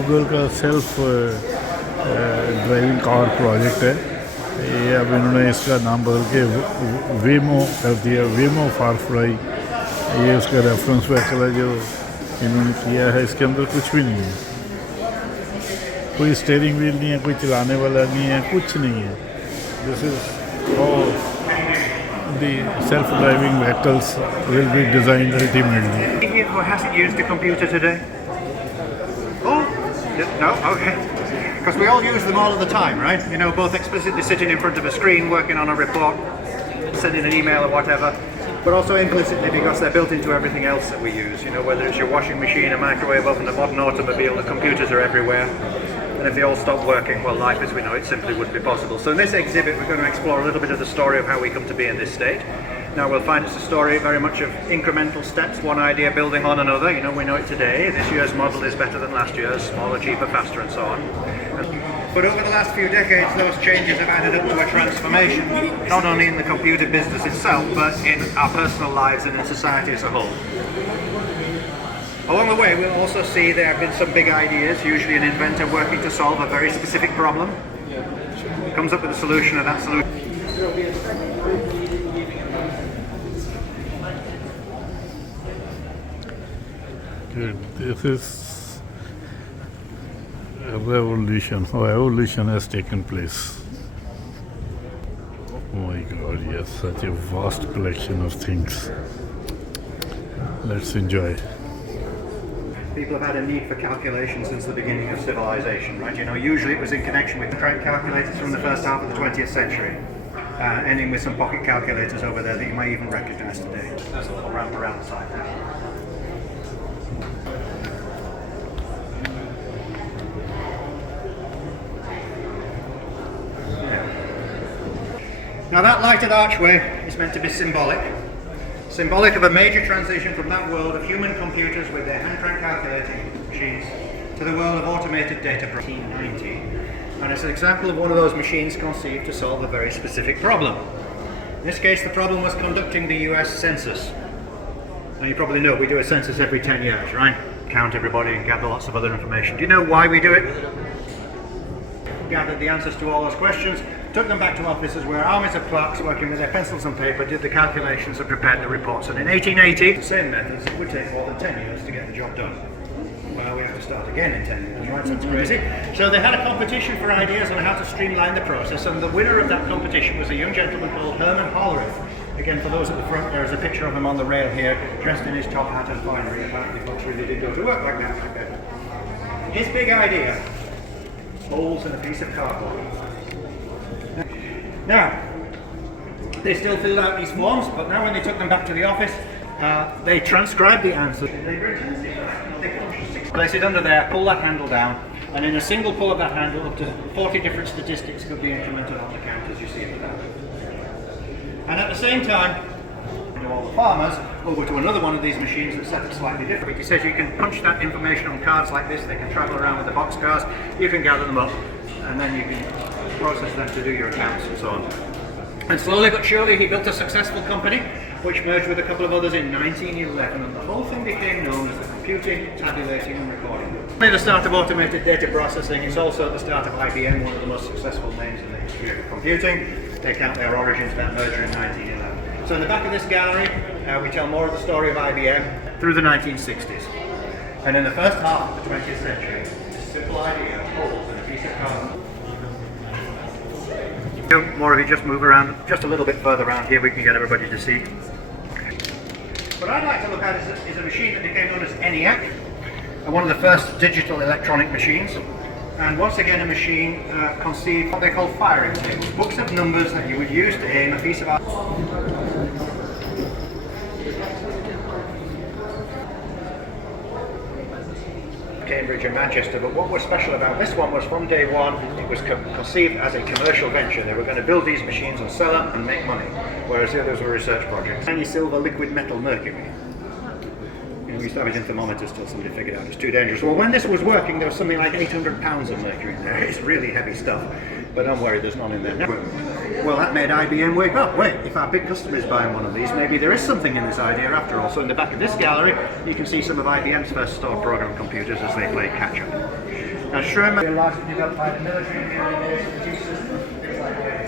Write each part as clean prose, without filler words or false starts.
Google का self driving car project है। ये अब इन्होंने इसका नाम बदल के वेमो कर दिया, वेमो फारफ्लाई। ये उसका रेफरेंस व्हीकल है जो इन्होंने किया है। इसके अंदर कुछ भी नहीं है, कोई स्टीयरिंग व्हील नहीं है, कोई चलाने वाला नहीं है, कुछ नहीं है। This is how the self-driving vehicles will be designed ultimately. Who hasn't used a computer today? Oh, no, okay. Because we all use them all of the time, right? You know, both explicitly sitting in front of a screen, working on a report, sending an email or whatever, but also implicitly because they're built into everything else that we use. You know, whether it's your washing machine, a microwave oven, a modern automobile, the computers are everywhere. And if they all stop working, well, life as we know it simply wouldn't be possible. So in this exhibit, we're going to explore a little bit of the story of how we come to be in this state. Now, we'll find it's a story very much of incremental steps, one idea building on another. You know, we know it today. This year's model is better than last year's, smaller, cheaper, faster, and so on. But over the last few decades, those changes have added up to a transformation, not only in the computer business itself, but in our personal lives and in society as a whole. Along the way, we'll also see there have been some big ideas, usually an inventor working to solve a very specific problem, comes up with a solution, and that solution. Good. This is a revolution, how evolution has taken place. Oh my God, yes, such a vast collection of things. Let's enjoy. People have had a need for calculation since the beginning of civilization, right? You know, usually it was in connection with crank calculators from the first half of the 20th century, ending with some pocket calculators over there that you might even recognize today. There's a little ramp around the side there. Now that lighted archway is meant to be symbolic of a major transition from that world of human computers with their hand crank calculating machines to the world of automated data processing. 1990, and it's an example of one of those machines conceived to solve a very specific problem. In this case, the problem was conducting the US Census. Now you probably know we do a census every 10 years, right? Count everybody and gather lots of other information. Do you know why we do it? Gathered the answers to all those questions, took them back to offices where armies of clerks working with their pencils and paper did the calculations and prepared the reports. And in 1880, the same methods, it would take more than 10 years to get the job done. Well, we have to start again in 10 years, right? Sounds crazy. So they had a competition for ideas on how to streamline the process, and the winner of that competition was a young gentleman called Herman Hollerith. Again, for those at the front, there is a picture of him on the rail here, dressed in his top hat and finery. Apparently folks really did go to work like that back then. His big idea: holes in a piece of cardboard. Now, they still filled out these forms, but now when they took them back to the office, they transcribed the answers. They place it under there, pull that handle down, and in a single pull of that handle, up to 40 different statistics could be incremented on the count as you see it now. And at the same time, all the farmers over to another one of these machines that's set up slightly different. He says you can punch that information on cards like this, they can travel around with the boxcars, you can gather them up, and then you can process them to do your accounts and so on. And slowly but surely he built a successful company which merged with a couple of others in 1911, and the whole thing became known as the computing, tabulating and recording. At the start of automated data processing, it's also at the start of IBM, one of the most successful names in the history of computing. They count their origins, that merger in 1911. So in the back of this gallery, we tell more of the story of IBM through the 1960s. And in the first half of the 20th century, this simple idea of holes in a piece of cardboard. More of you just move around, just a little bit further around here, we can get everybody to see. What I'd like to look at is a machine that became known as ENIAC, one of the first digital electronic machines. And once again a machine conceived what they call firing tables, books of numbers that you would use to aim a piece of art. Cambridge and Manchester, but what was special about this one was from day one it was conceived as a commercial venture. They were going to build these machines and sell them and make money, whereas the others were research projects. Tiny silver liquid metal mercury. You know, we used to have it in thermometers till somebody figured out it was too dangerous. Well, when this was working, there was something like 800 pounds of mercury in there. It's really heavy stuff, but don't worry, there's none in there now. Well, that made IBM wake up. Wait, if our big customer is buying one of these, maybe there is something in this idea after all. So in the back of this gallery, you can see some of IBM's first stored program computers as they played catch-up. Now, just remember, they were largely developed by the military in the early days, reduced systems, things like that.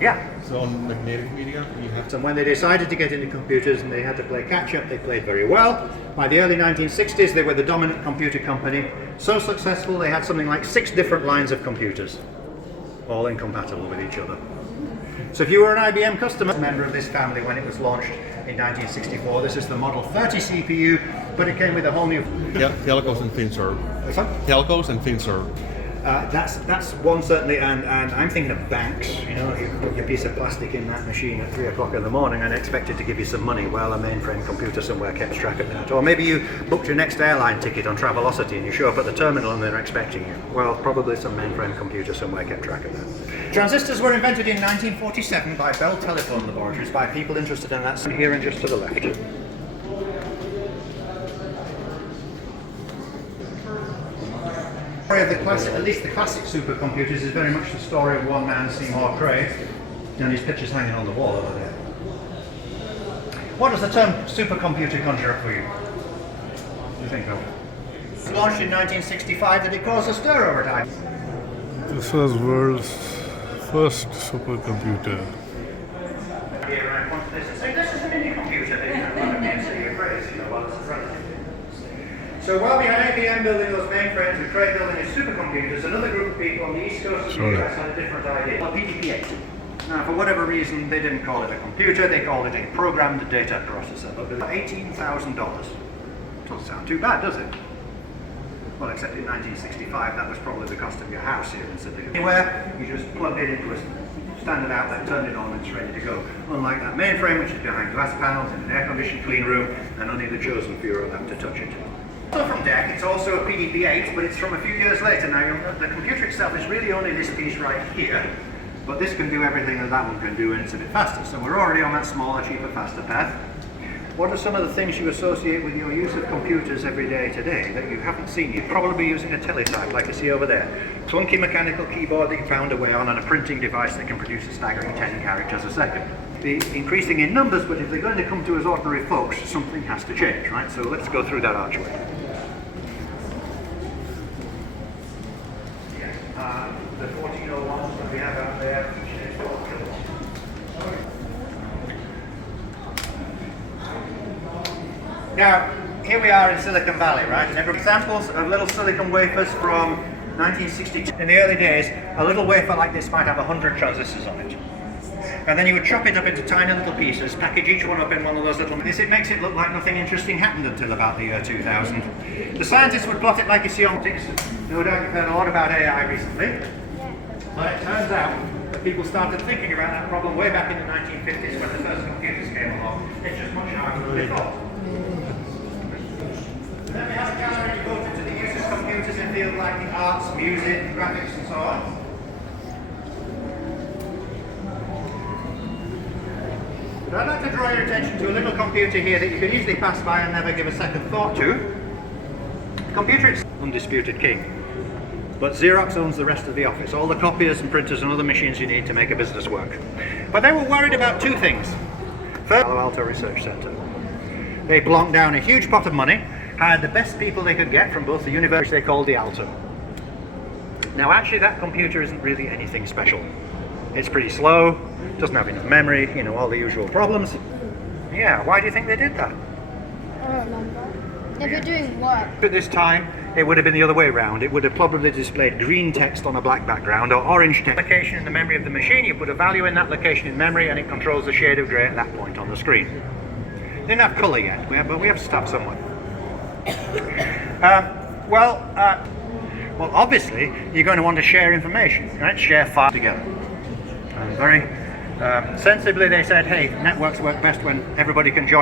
Yeah. So on magnetic media, you have to. And when they decided to get into computers and they had to play catch up, they played very well. By the early 1960s, they were the dominant computer company. So successful, they had something like 6 different lines of computers, all incompatible with each other. So if you were an IBM customer, member of this family when it was launched in 1964, this is the Model 30 CPU, but it came with a whole new... Telcos and FinServ. What's that? Telcos and FinServ. That's one certainly, and I'm thinking of banks. You know, you put your piece of plastic in that machine at 3 o'clock in the morning and expect it to give you some money while a mainframe computer somewhere keeps track of that. Or maybe you booked your next airline ticket on Travelocity and you show up at the terminal and they're expecting you. Well, probably some mainframe computer somewhere kept track of that. Transistors were invented in 1947 by Bell Telephone Laboratories by people interested in that. Here and just to the left. Of the classic, at least the classic supercomputers, is very much the story of one man, Seymour Cray, and his picture's hanging on the wall over there. What does the term supercomputer conjure up for you? What do you think of? It was launched in 1965. Did it cause a stir over time? This was world's first supercomputer. Here around one place and say, this is a mini computer. They look at me and say you're crazy. Well, it's a relative. So while we had IBM building those mainframes and Cray building his supercomputers, another group of people on the east coast of the US had a different idea. Well, PDP-8. Now, for whatever reason, they didn't call it a computer, they called it a programmed data processor. But $18,000. Doesn't sound too bad, does it? Well, except in 1965, that was probably the cost of your house here in Sydney. Anywhere, you just plugged it into a standard outlet, turned it on, and it's ready to go. Unlike that mainframe, which is behind glass panels in an air-conditioned clean room, and only the chosen few are allowed to touch it. Also from DEC, it's also a PDP-8, but it's from a few years later. Now, the computer itself is really only this piece right here, but this can do everything that that one can do, and it's a bit faster. So we're already on that smaller, cheaper, faster path. What are some of the things you associate with your use of computers every day today that you haven't seen? You're probably using a teletype, like you see over there. Clunky mechanical keyboard that you found a way on, and a printing device that can produce a staggering 10 characters a second. They're increasing in numbers, but if they're going to come to us ordinary folks, something has to change, right? So let's go through that archway. The 1401s that we have out there, each is 12 kilowatts. Now, here we are in Silicon Valley, right? And every examples of little silicon wafers from 1962. In the early days, a little wafer like this might have 100 transistors on it. And then you would chop it up into tiny little pieces, package each one up in one of those little... It makes it look like nothing interesting happened until about the year 2000. The scientists would plot it like you see on optics. No doubt you've heard a lot about AI recently. But it turns out that people started thinking about that problem way back in the 1950s when the first computers came along. It's just much harder than they thought. Then we have a gallery devoted to the use of computers in fields like the arts, music, graphics and so on. But I'd like to draw your attention to a little computer here that you can easily pass by and never give a second thought to. The computer is undisputed king. But Xerox owns the rest of the office, all the copiers and printers and other machines you need to make a business work. But they were worried about 2 things. First, Palo Alto Research Center. They blonked down a huge pot of money, hired the best people they could get from both the universities they called the Alto. Now actually that computer isn't really anything special. It's pretty slow, doesn't have enough memory, you know, all the usual problems. Yeah, why do you think they did that? I don't remember. If you're doing work. At this time, it would have been the other way around. It would have probably displayed green text on a black background or orange text. Location in the memory of the machine, you put a value in that location in memory and it controls the shade of grey at that point on the screen. Didn't have colour yet, but we have to start somewhere. Well, obviously, you're going to want to share information, right? Share files together. And very sensibly they said, hey, networks work best when everybody can join.